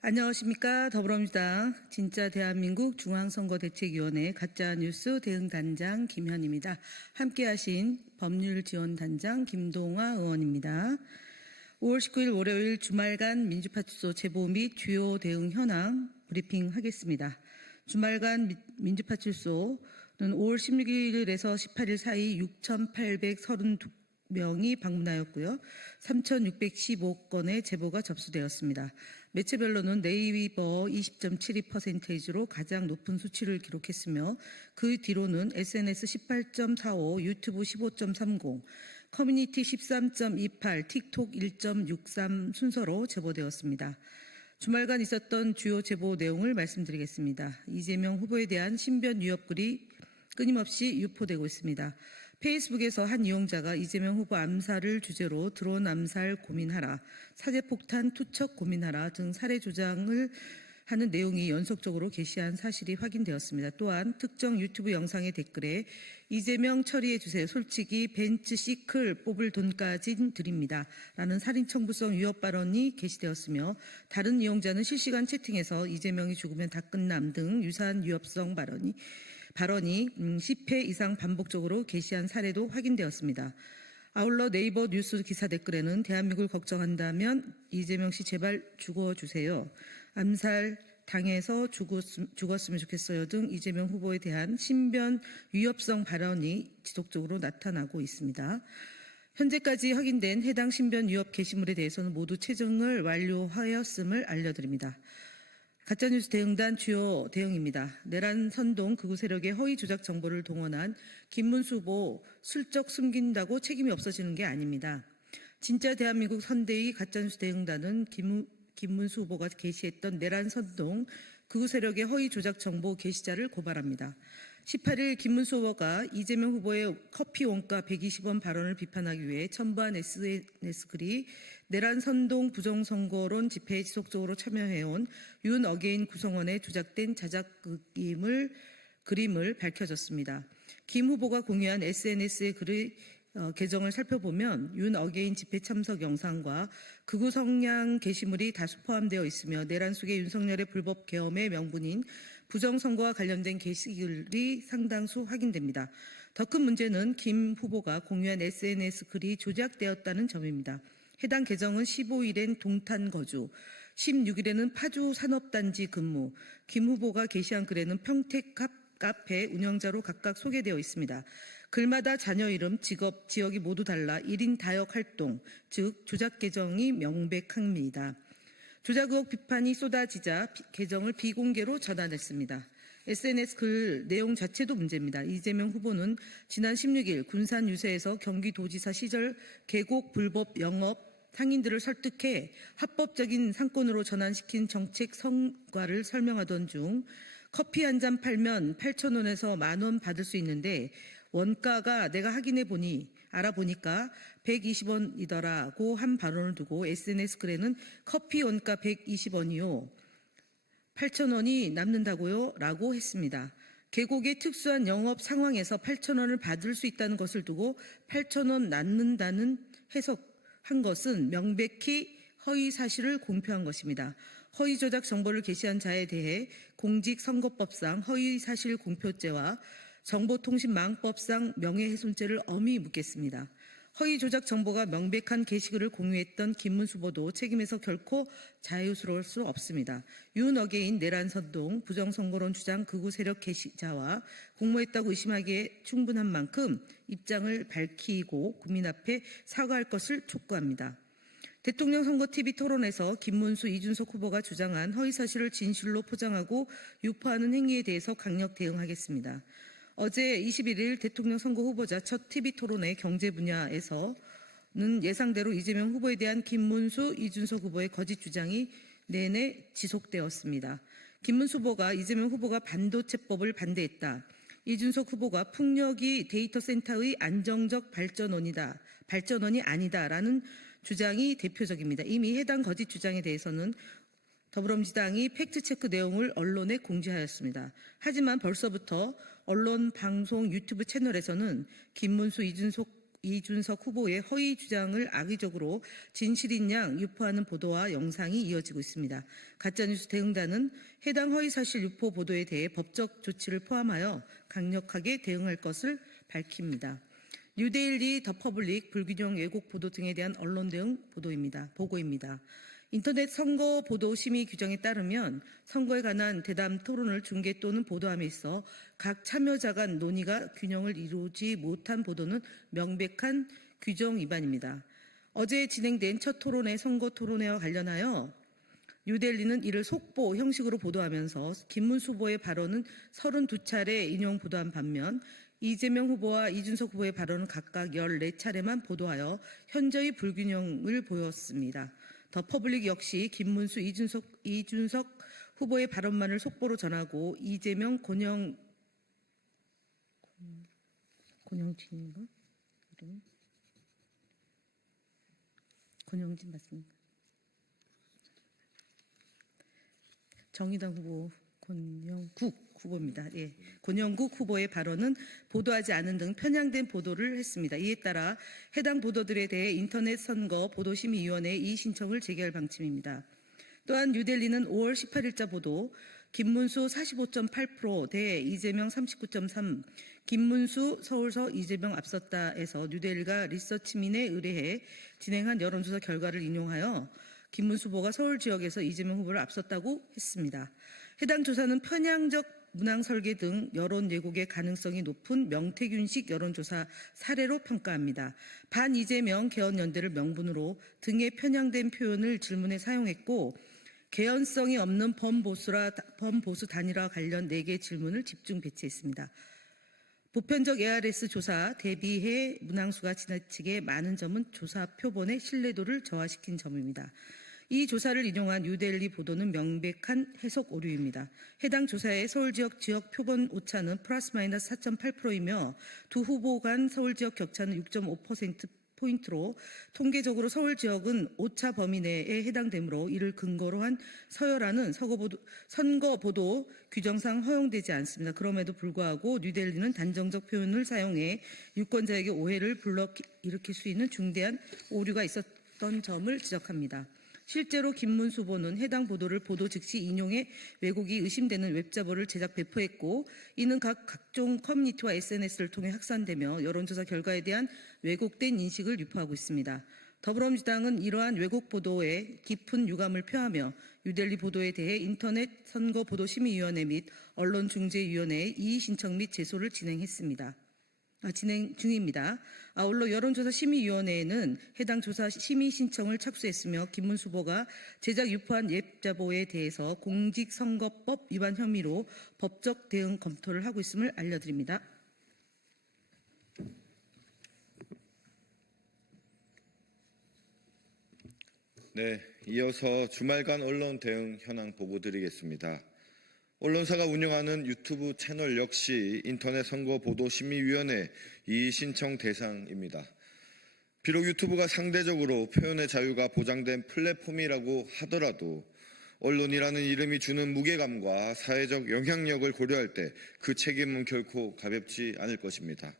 안녕하십니까. 더불어민주당 진짜 대한민국 중앙선거대책위원회 가짜뉴스 대응단장 김현입니다. 함께하신 법률지원단장 김동화 의원입니다. 5월 19일 월요일 주말간 민주파출소 제보 및 주요 대응 현황 브리핑하겠습니다. 주말간 민주파출소는 5월 16일에서 18일 사이 6,832명이 방문하였고요. 3,615건의 제보가 접수되었습니다. 매체별로는 네이버 20.72%로 가장 높은 수치를 기록했으며 그 뒤로는 SNS 18.45, 유튜브 15.30, 커뮤니티 13.28, 틱톡 1.63 순서로 제보되었습니다. 주말간 있었던 주요 제보 내용을 말씀드리겠습니다. 이재명 후보에 대한 신변 위협글이 끊임없이 유포되고 있습니다. 페이스북에서 한 이용자가 이재명 후보 암살을 주제로 드론 암살 고민하라, 사제폭탄 투척 고민하라 등 살해 조장을 하는 내용이 연속적으로 게시한 사실이 확인되었습니다. 또한 특정 유튜브 영상의 댓글에 이재명 처리해주세요. 솔직히 벤츠 시클 뽑을 돈까진 드립니다. 라는 살인청부성 위협 발언이 게시되었으며 다른 이용자는 실시간 채팅에서 이재명이 죽으면 다 끝남 등 유사한 위협성 발언이 10회 이상 반복적으로 게시한 사례도 확인되었습니다. 아울러 네이버 뉴스 기사 댓글에는 대한민국을 걱정한다면 이재명 씨 제발 죽어주세요. 암살 당해서 죽었으면 좋겠어요 등 이재명 후보에 대한 신변 위협성 발언이 지속적으로 나타나고 있습니다. 현재까지 확인된 해당 신변 위협 게시물에 대해서는 모두 체증을 완료하였음을 알려드립니다. 가짜뉴스 대응단 주요 대응입니다. 내란 선동 극우 세력의 허위 조작 정보를 동원한 김문수 후보 슬쩍 숨긴다고 책임이 없어지는 게 아닙니다. 진짜 대한민국 선대위 가짜뉴스 대응단은 김문수 후보가 게시했던 내란 선동 극우 세력의 허위 조작 정보 게시자를 고발합니다. 18일 김문수 후보가 이재명 후보의 커피 원가 120원 발언을 비판하기 위해 첨부한 SNS 글이 내란 선동 부정선거론 집회에 지속적으로 참여해온 윤 어게인 구성원의 조작된 자작 그림을 밝혀졌습니다. 김 후보가 공유한 SNS의 글의 계정을 살펴보면 윤 어게인 집회 참석 영상과 극우 성향 게시물이 다수 포함되어 있으며 내란 속의 윤석열의 불법 계엄의 명분인 부정선거와 관련된 게시글이 상당수 확인됩니다. 더 큰 문제는 김 후보가 공유한 SNS 글이 조작되었다는 점입니다. 해당 계정은 15일엔 동탄 거주, 16일에는 파주 산업단지 근무, 김 후보가 게시한 글에는 평택 카페 운영자로 각각 소개되어 있습니다. 글마다 자녀 이름, 직업, 지역이 모두 달라 1인 다역 활동, 즉 조작 계정이 명백합니다. 조작 의혹 비판이 쏟아지자 계정을 비공개로 전환했습니다. SNS 글 내용 자체도 문제입니다. 이재명 후보는 지난 16일 군산 유세에서 경기도지사 시절 계곡 불법 영업 상인들을 설득해 합법적인 상권으로 전환시킨 정책 성과를 설명하던 중 커피 한 잔 팔면 8,000원에서 10,000원 받을 수 있는데 원가가 내가 알아보니까 120원이더라고 한 발언을 두고 SNS 글에는 커피 원가 120원이요. 8,000원이 남는다고요? 라고 했습니다. 계곡의 특수한 영업 상황에서 8,000원을 받을 수 있다는 것을 두고 8,000원 남는다는 해석한 것은 명백히 허위 사실을 공표한 것입니다. 허위 조작 정보를 게시한 자에 대해 공직선거법상 허위 사실 공표죄와 정보통신망법상 명예훼손죄를 엄히 묻겠습니다. 허위 조작 정보가 명백한 게시글을 공유했던 김문수 후보도 책임에서 결코 자유스러울 수 없습니다. 윤 어게인 내란 선동 부정선거론 주장 극우 세력 게시자와 공모했다고 의심하기에 충분한 만큼 입장을 밝히고 국민 앞에 사과할 것을 촉구합니다. 대통령 선거 TV 토론에서 김문수, 이준석 후보가 주장한 허위사실을 진실로 포장하고 유포하는 행위에 대해서 강력 대응하겠습니다. 어제 21일 대통령 선거 후보자 첫 TV 토론회 경제 분야에서는 예상대로 이재명 후보에 대한 김문수, 이준석 후보의 거짓 주장이 내내 지속되었습니다. 김문수 후보가 이재명 후보가 반도체법을 반대했다. 이준석 후보가 풍력이 데이터 센터의 안정적 발전원이 아니다라는 주장이 대표적입니다. 이미 해당 거짓 주장에 대해서는 더불어민주당이 팩트체크 내용을 언론에 공지하였습니다. 하지만 벌써부터 언론, 방송, 유튜브 채널에서는 김문수, 이준석 이준석 후보의 허위 주장을 악의적으로 진실인 양 유포하는 보도와 영상이 이어지고 있습니다. 가짜뉴스 대응단은 해당 허위사실 유포 보도에 대해 법적 조치를 포함하여 강력하게 대응할 것을 밝힙니다. 뉴데일리, 더 퍼블릭, 불균형 왜곡 보도 등에 대한 언론 대응 보고입니다. 인터넷 선거 보도 심의 규정에 따르면 선거에 관한 대담 토론을 중계 또는 보도함에 있어 각 참여자 간 논의가 균형을 이루지 못한 보도는 명백한 규정 위반입니다. 어제 진행된 첫 토론회 선거 토론회와 관련하여 뉴델리는 이를 속보 형식으로 보도하면서 김문수 후보의 발언은 32차례 인용 보도한 반면 이재명 후보와 이준석 후보의 발언은 각각 14차례만 보도하여 현저히 불균형을 보였습니다. 더 퍼블릭 역시 김문수, 이준석 후보의 발언만을 속보로 전하고 이재명, 권영진인가? 권영진 맞습니까? 정의당 후보 권영국 후보입니다. 예. 권영국 후보의 발언은 보도하지 않은 등 편향된 보도를 했습니다. 이에 따라 해당 보도들에 대해 인터넷 선거 보도심의위원회에 이의 신청을 제기할 방침입니다. 또한 뉴델리는 5월 18일자 보도 김문수 45.8% 대 이재명 39.3, 김문수 서울서 이재명 앞섰다에서 뉴델리가 리서치민에 의뢰해 진행한 여론조사 결과를 인용하여 김문수 후보가 서울 지역에서 이재명 후보를 앞섰다고 했습니다. 해당 조사는 편향적 문항 설계 등 여론 왜곡의 가능성이 높은 명태균식 여론조사 사례로 평가합니다. 반 이재명 개헌연대를 명분으로 등의 편향된 표현을 질문에 사용했고 개연성이 없는 범보수 단일화 관련 4개 질문을 집중 배치했습니다. 보편적 ARS 조사 대비해 문항수가 지나치게 많은 점은 조사 표본의 신뢰도를 저하시킨 점입니다. 이 조사를 인용한 뉴델리 보도는 명백한 해석 오류입니다. 해당 조사의 서울 지역 표본 오차는 플러스 마이너스 4.8%이며 두 후보 간 서울 지역 격차는 6.5%포인트로 통계적으로 서울 지역은 오차 범위 내에 해당되므로 이를 근거로 한 서열화는 선거 보도 규정상 허용되지 않습니다. 그럼에도 불구하고 뉴델리는 단정적 표현을 사용해 유권자에게 오해를 불러일으킬 수 있는 중대한 오류가 있었던 점을 지적합니다. 실제로 김문수 후보는 해당 보도를 보도 즉시 인용해 왜곡이 의심되는 웹자보를 제작 배포했고 이는 각종 커뮤니티와 SNS를 통해 확산되며 여론조사 결과에 대한 왜곡된 인식을 유포하고 있습니다. 더불어민주당은 이러한 왜곡 보도에 깊은 유감을 표하며 뉴델리 보도에 대해 인터넷 선거보도심의위원회 및 언론중재위원회에 이의 신청 및 제소를 진행 중입니다. 아울러 여론조사 심의위원회에는 해당 조사 심의 신청을 착수했으며 김문수 후보가 제작 유포한 웹자보에 대해서 공직선거법 위반 혐의로 법적 대응 검토를 하고 있음을 알려드립니다. 네, 이어서 주말간 언론 대응 현황 보고드리겠습니다. 언론사가 운영하는 유튜브 채널 역시 인터넷 선거보도심의위원회 이의 신청 대상입니다. 비록 유튜브가 상대적으로 표현의 자유가 보장된 플랫폼이라고 하더라도 언론이라는 이름이 주는 무게감과 사회적 영향력을 고려할 때 그 책임은 결코 가볍지 않을 것입니다.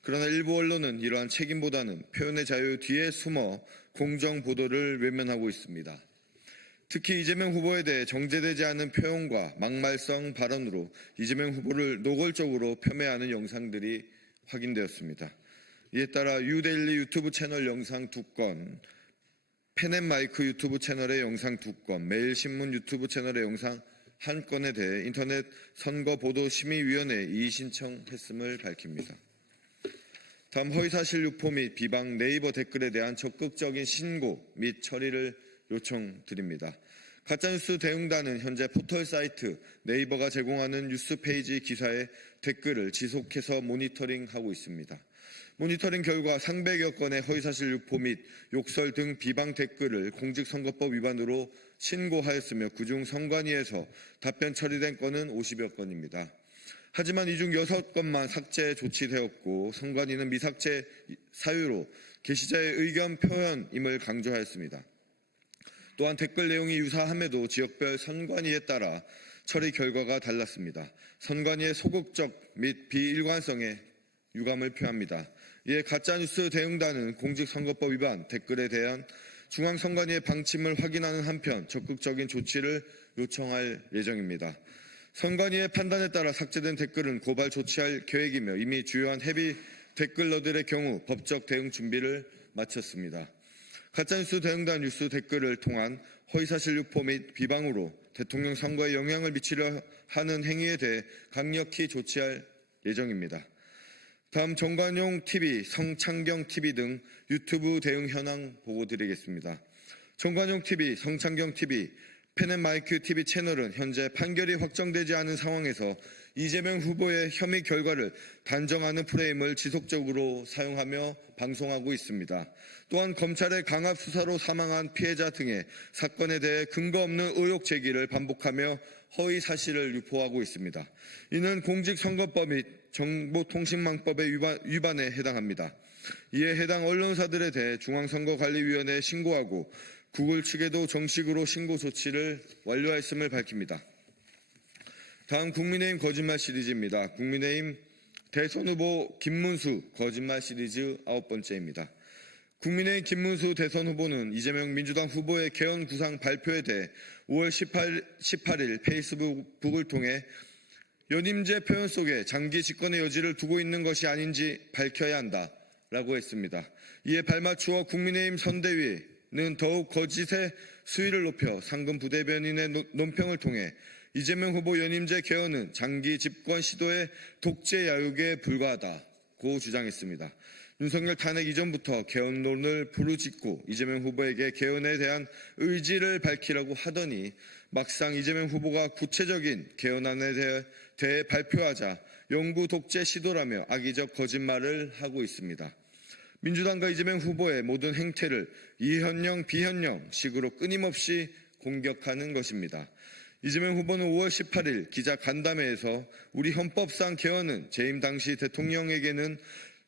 그러나 일부 언론은 이러한 책임보다는 표현의 자유 뒤에 숨어 공정 보도를 외면하고 있습니다. 특히 이재명 후보에 대해 정제되지 않은 표현과 막말성 발언으로 이재명 후보를 노골적으로 폄훼하는 영상들이 확인되었습니다. 이에 따라 뉴데일리 유튜브 채널 영상 2건, 펜앤마이크 유튜브 채널의 영상 2건, 매일신문 유튜브 채널의 영상 1건에 대해 인터넷 선거보도심의위원회에 이의 신청했음을 밝힙니다. 다음 허위사실 유포 및 비방 네이버 댓글에 대한 적극적인 신고 및 처리를 요청드립니다. 가짜뉴스 대응단은 현재 포털 사이트 네이버가 제공하는 뉴스 페이지 기사의 댓글을 지속해서 모니터링하고 있습니다. 모니터링 결과 300여 건의 허위사실 유포 및 욕설 등 비방 댓글을 공직선거법 위반으로 신고하였으며 그중 선관위에서 답변 처리된 건은 50여 건입니다. 하지만 이 중 6건만 삭제 조치되었고 선관위는 미삭제 사유로 게시자의 의견 표현임을 강조하였습니다. 또한 댓글 내용이 유사함에도 지역별 선관위에 따라 처리 결과가 달랐습니다. 선관위의 소극적 및 비일관성에 유감을 표합니다. 이에 가짜뉴스 대응단은 공직선거법 위반 댓글에 대한 중앙선관위의 방침을 확인하는 한편 적극적인 조치를 요청할 예정입니다. 선관위의 판단에 따라 삭제된 댓글은 고발 조치할 계획이며 이미 주요한 헤비 댓글러들의 경우 법적 대응 준비를 마쳤습니다. 가짜뉴스 대응단 뉴스 댓글을 통한 허위사실 유포 및 비방으로 대통령 선거에 영향을 미치려 하는 행위에 대해 강력히 조치할 예정입니다. 다음 정관용 TV, 성창경 TV 등 유튜브 대응 현황 보고드리겠습니다. 정관용 TV, 성창경 TV, 펜앤마이크 TV 채널은 현재 판결이 확정되지 않은 상황에서 이재명 후보의 혐의 결과를 단정하는 프레임을 지속적으로 사용하며 방송하고 있습니다. 또한 검찰의 강압 수사로 사망한 피해자 등의 사건에 대해 근거 없는 의혹 제기를 반복하며 허위 사실을 유포하고 있습니다. 이는 공직선거법 및 정보통신망법의 위반에 해당합니다. 이에 해당 언론사들에 대해 중앙선거관리위원회에 신고하고 구글 측에도 정식으로 신고 조치를 완료했음을 밝힙니다. 다음 국민의힘 거짓말 시리즈입니다. 국민의힘 대선 후보 김문수 거짓말 시리즈 9번째입니다. 국민의힘 김문수 대선 후보는 이재명 민주당 후보의 개헌 구상 발표에 대해 5월 18일 페이스북을 통해 연임제 표현 속에 장기 집권의 여지를 두고 있는 것이 아닌지 밝혀야 한다라고 했습니다. 이에 발맞추어 국민의힘 선대위는 더욱 거짓의 수위를 높여 상금 부대변인의 논평을 통해 이재명 후보 연임제 개헌은 장기 집권 시도의 독재 야욕에 불과하다고 주장했습니다. 윤석열 탄핵 이전부터 개헌론을 부르짖고 이재명 후보에게 개헌에 대한 의지를 밝히라고 하더니 막상 이재명 후보가 구체적인 개헌안에 대해 발표하자 영구 독재 시도라며 악의적 거짓말을 하고 있습니다. 민주당과 이재명 후보의 모든 행태를 이현령 비현령식으로 끊임없이 공격하는 것입니다. 이재명 후보는 5월 18일 기자 간담회에서 우리 헌법상 개헌은 재임 당시 대통령에게는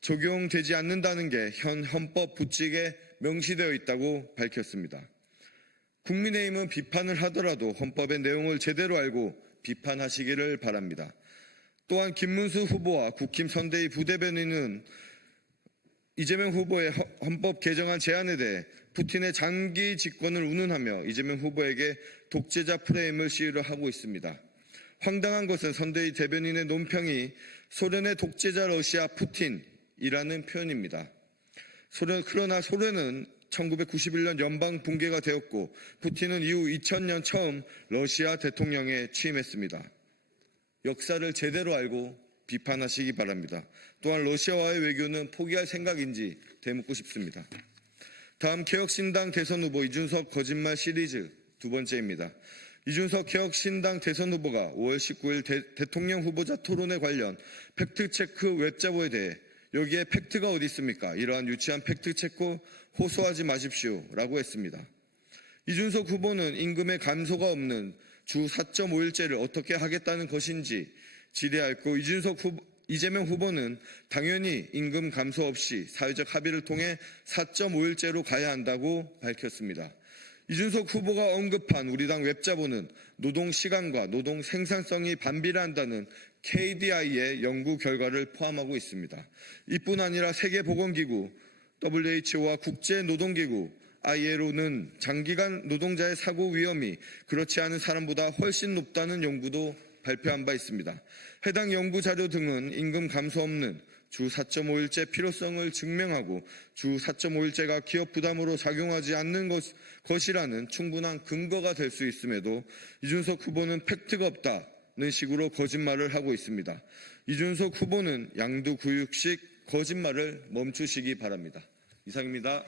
적용되지 않는다는 게 현 헌법 부칙에 명시되어 있다고 밝혔습니다. 국민의힘은 비판을 하더라도 헌법의 내용을 제대로 알고 비판하시기를 바랍니다. 또한 김문수 후보와 국힘 선대위 부대변인은 이재명 후보의 헌법 개정안 제안에 대해 푸틴의 장기 집권을 운운하며 이재명 후보에게 독재자 프레임을 시위를 하고 있습니다. 황당한 것은 선대위 대변인의 논평이 소련의 독재자 러시아 푸틴이라는 표현입니다. 그러나 소련은 1991년 연방 붕괴가 되었고 푸틴은 이후 2000년 처음 러시아 대통령에 취임했습니다. 역사를 제대로 알고 비판하시기 바랍니다. 또한 러시아와의 외교는 포기할 생각인지 되묻고 싶습니다. 다음 개혁신당 대선 후보 이준석 거짓말 시리즈 2번째입니다. 이준석 개혁신당 대선 후보가 5월 19일 대통령 후보자 토론회 관련 팩트체크 웹자보에 대해 여기에 팩트가 어디 있습니까? 이러한 유치한 팩트체크 호소하지 마십시오 라고 했습니다. 이준석 후보는 임금의 감소가 없는 주 4.5일제를 어떻게 하겠다는 것인지 질의하였고 이재명 후보는 당연히 임금 감소 없이 사회적 합의를 통해 4.5일제로 가야 한다고 밝혔습니다. 이준석 후보가 언급한 우리 당 웹자보는 노동시간과 노동 생산성이 반비례한다는 KDI의 연구 결과를 포함하고 있습니다. 이뿐 아니라 세계보건기구, WHO와 국제노동기구, ILO는 장기간 노동자의 사고 위험이 그렇지 않은 사람보다 훨씬 높다는 연구도 발표한 바 있습니다. 해당 연구 자료 등은 임금 감소 없는 주 4.5일제 필요성을 증명하고 주 4.5일제가 기업 부담으로 작용하지 않는 것이라는 충분한 근거가 될 수 있음에도 이준석 후보는 팩트가 없다는 식으로 거짓말을 하고 있습니다. 이준석 후보는 양두구육식 거짓말을 멈추시기 바랍니다. 이상입니다.